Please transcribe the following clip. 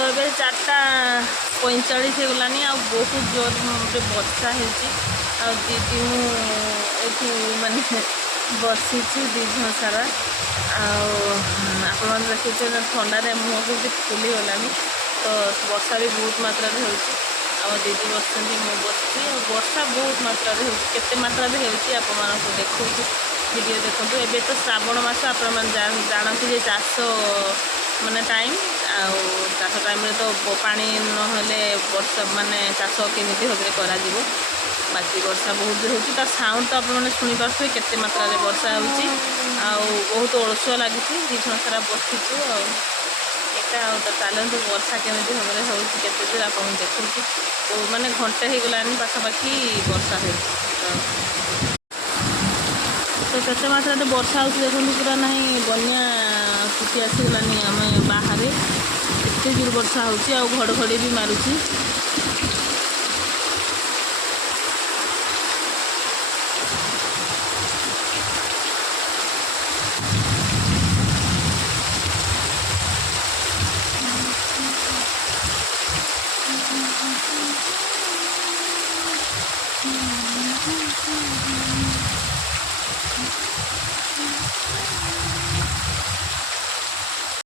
तो ये 4:45 होगलानी आ बहुत जोर वर्षा होती दीदी मुझे मानने बसीची दिन सारा आप देखिए ठंडारे मुँह को फुली गलानी तो वर्षा भी बहुत मात्रा हो दीदी बस मुझे वर्षा बहुत मात्रा होते मात्रा आपको देखो वीडियो देखो एबे तो श्रावण मास आप जानते चाष माने टाइम चाष टाइम तो पानी नहले वर्षा माने चाष केमी भाव करा बाकी वर्षा बहुत होती तार साउंड तो आपने शुणी पारे केते मात्रा वर्षा होती बहुत अलसुआ लगी दी जन सारा बसीचु यहाँ तो चलते वर्षा केमी भाव होते दूर आप देखो माने घंटे हो गलानी पाखापाखि वर्षा हो तो केते मात्रा वर्षा हो देखो पूरा ना बन्या स्थिति आसीगलानी आम बाहर एत जोर वर्षा हो घड़घड़ी भी मारुची